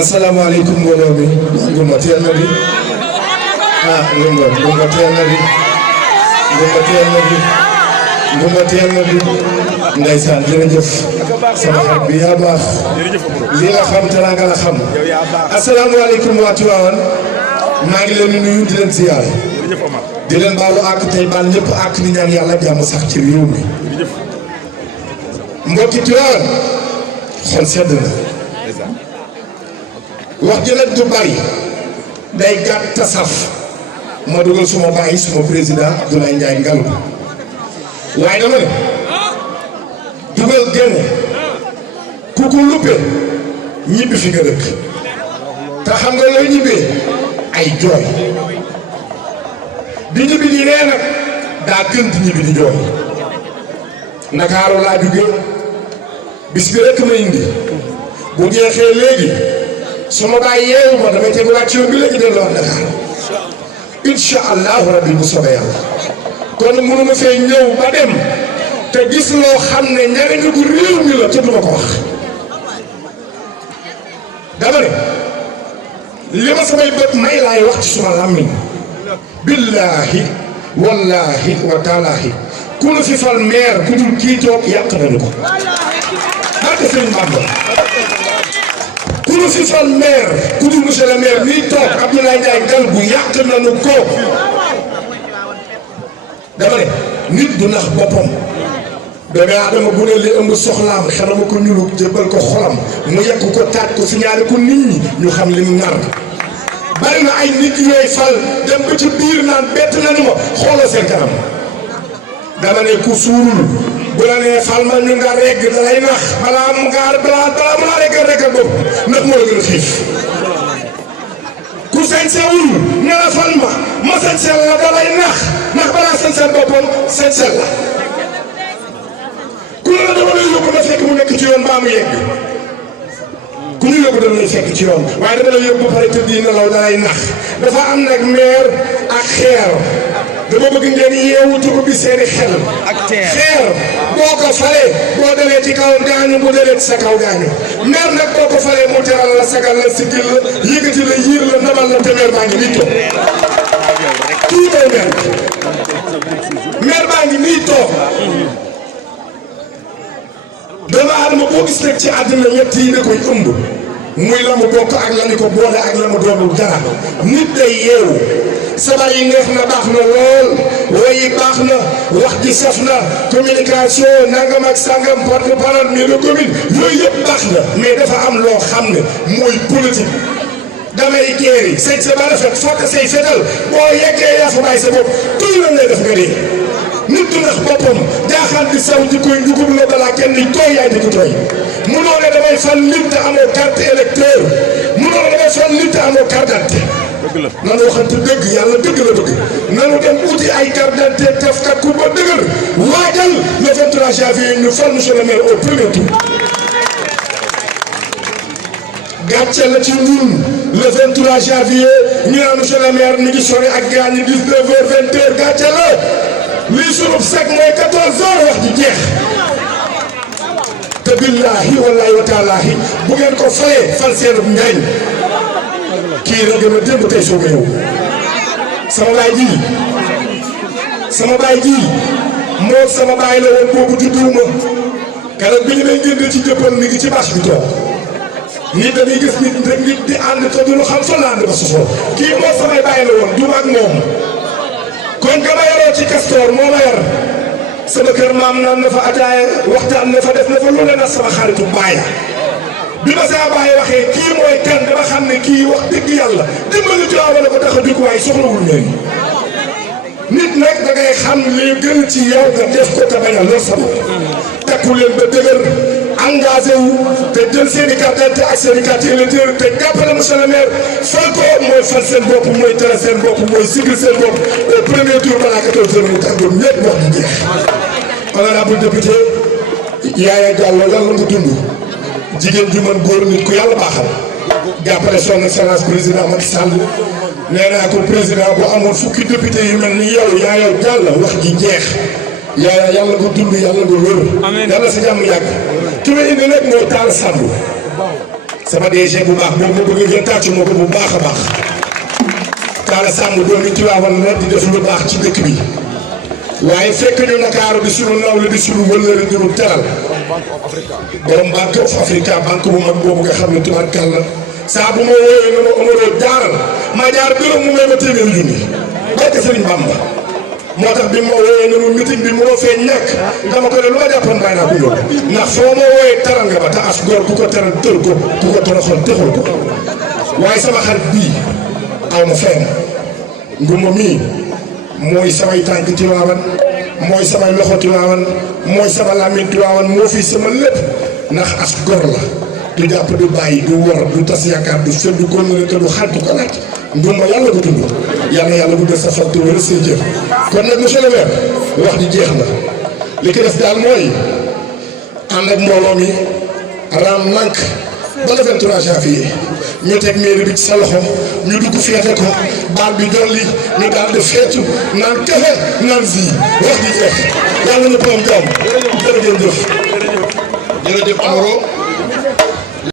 asalaamaaleykum mbooloo mi ngumba teel na bi ngumba teel na bi ngumba teel na bi ndeysaan jërëjëf sama xarit bi yaa baax li nga xam te nga la xam asalaamaaleykum waa Tiwaawan maa ngi leen di nuyu di leen ziyaar di leen baalu àq tey baal ñëpp àq ni ñaan yàlla jàmm sax ci réew mi mbokki Tiwaawan xol sedd na wax ji nag du bari day gàtt ta saf ma dugal suma bàyyi suma président Abdoulaye Ndiaye Ngalgou waaye dama ne dugal génn ku ko luppe ñibbi fi nga dëkk te xam nga looy ñibbee ay jooy di ñibbi di nee nag daa gënt ñibbi di jooy Ndakaaru laa jóge bis bi rek ma indi bu jeexee léegi su ma bàyyi yeewu ma damay teguwaat ci yoon bi léegi delloo Dakar incha allahu rabbi bu soobee yàlla kon mënu ma fee ñëw ba dem te gis loo xam ne njariñu gu réew mi la te duma ko wax dama ne li ma samay bët may laay wax ci suma làmmiñ billaahi wallaahi wa taalaahi ku la fi fal maire ku dul kii toog yàq nañu ko barke Sëriñ Bamba ku la fi fal maire ku dul monsieur le maire mii toog Abdoulaye Ndiaye Ngalgou yàq nañu ko dama ne nit du nax boppam doomu aadama bu ne li ëmb soxlaam xelama ko ñulug jébbal ko xolam mu yekk ko taaj ko signalé ko nit ñi ñu xam li mu nar bari na ay nit yooyu fal dem ba ci biir naan bett nañu ma xooloo seen kanam dama ne ku suurul bu la nee fal ma ñu nga regg da lay nax balaa mu laa reggal reggal boobu ndax moo la gën a xiif ku sañsewul ne la fal ma sañsel la da lay nax ndax balaa sañsel boppam sañsel la ku ne la dama lay yóbbu na fekk mu nekk ci yoon baa mu yegg ku ñu yóbbu dama lay fekk ci yoon waaye dama lay yóbbu ba pare tëdd yi nelaw da lay nax dafa am nag meer ak xeer dama bëgg ngeen yeewu te ubbi seeni xel ak xeer boo ko falee boo dalee ci kaw gaañu bu dalee ci sa kaw gaañu meer nag boo ko falee mu teral la sagal la sigil la yëkkati la yiir la nabal la te meer baa ngi nii toog kii mooy meer baa ngi nii toog dama adama boo gis nag ci àddina ñett yi ne koy ëmb muy la mu bokk ak la ni ko boole ak la mu doonul dara nit day yeewu sabar yi neex na baax na lool way yi baax na wax ji saf na communication nangam ak sangam porte-parole mais le commune yooyu yëpp baax na mais dafa am loo xam ne mooy politique damay geeri sañ sa ba rafet fokk say fetal boo yeggee yaa fa bàyyi sa bopp tuy lan lay def nga dee nit du nax boppam jaaxaan di saw di koy njugub la balaa kenn di tooy yaay di ko tooy munoo ne damay fal nit te amoo carte électeur munoo ne damay fal nit te amoo carte d'identité nanu waxante dëgg yàlla dëgg la bëgg nanu dem uti ay carte d'identité def kat ku ba dëgër waajal le 23 janvier ñu fal monsieur le maire au premier tour gàcce la ci ñun le 23 janvier ñu naan monsieur le maire mi ngi sori ak gaañi 19h 20h gàcce la lii sunub sec mooy 14h wax ji jeex te billaahi wallaahi wa taalaahi bu ngeen ko falee fal seenub njariñ kii rek ma démb tey soog a ñëw sama baay ji moo sama baay la woon boobu judduwuma keroog bi ñu lay génne ci jëppal mi ngi ci bâche bi toog nit dañuy gis nit rek nit di ànd te duñu xam fa la ànd ba sosoo kii moo samay baay la woon du ak moom kon nga ma yoroo ci Castor moo ma yor sama kër maam naan na fa ataaya waxtaan na fa def na fa lu ne na sama xaritu baaya bi ma saa baay waxee kii mooy kan dama xam ne kii wax dëgg yàlla dimbali Tiwaawan la ko tax a dugg waaye soxlawul ñooñu nit nag da ngay xam li gën ci yow nga def ko te bañ a lor sa bopp takku leen ba dëgër engagé wu te jël seen i carte d'identité ak seen i carte électeur te jàppale monsieur le maire fal ko mooy fal seen bopp mooy tere seen bopp mooy sigil seen bopp au premier tour balaa 14h mu tàggoon ñëpp wax di jeex. honorable député Yaya Diallo yàlla nga dund jigéen ju mën góor nit ku yàlla baaxal jàppale son excellence président Macky Sall nee naa ko président bu amoon fukki député yu mel ni yow Yaya Diallo wax ji jeex. yàlla nga dund yàlla nga wër yàlla sa jàmm yàgg ki ma indi nag mooy Talla Samb sama DG bu baax moom moo bëgg ngeen tàccu ma ko bu baax a baax Talla Samb doomi Tiwaawan la di def lu baax ci dëkk bi waaye fekk ñu Ndakaaru di sunu nawle di sunu wëllëre di nu teral borom Banque of Africa banque bu mag boobu nga xam ne tubaarkàlla saa bu ma wooyee ne ma Omaro jaaral ma jaar gërëm mu may ma téeméeri junni barke Sëriñ Bamba moo tax bi ma wooyee ne ma meeting bi mënoo fee ñàkk dama ko ne lu ma jàppoon bàyyi naa ko ñëw ndax foo ma wooyee teral nga ba te as góor ku ko teral tël ko ku ko toroxal texul ko waaye sama xarit bii aw ma fenn ngumba mii mooy samay tànk Tiwaawan mooy samay loxo Tiwaawan mooy sama làmmiñ Tiwaawan moo fi sama lépp ndax as góor la du jàpp du bàyyi du wor du tas yaakaar du sëb du kóllëre te du xaaj du ko laaj ngumba yàlla ko tudd yàlla bu dee sa fàtte wala say jëf kon nag monsieur le maire wax di jeex na li ko def daal mooy ànd ak mbooloo mi raam nànk ba le 23 janvier ñu teg mairie bi ci sa loxo ñu dugg feete ko baal bi dolli ñu daal di feetu naan kafe naan zi wax di jeex yàlla na borom jàmm jërëjëf jërëjëf Omaro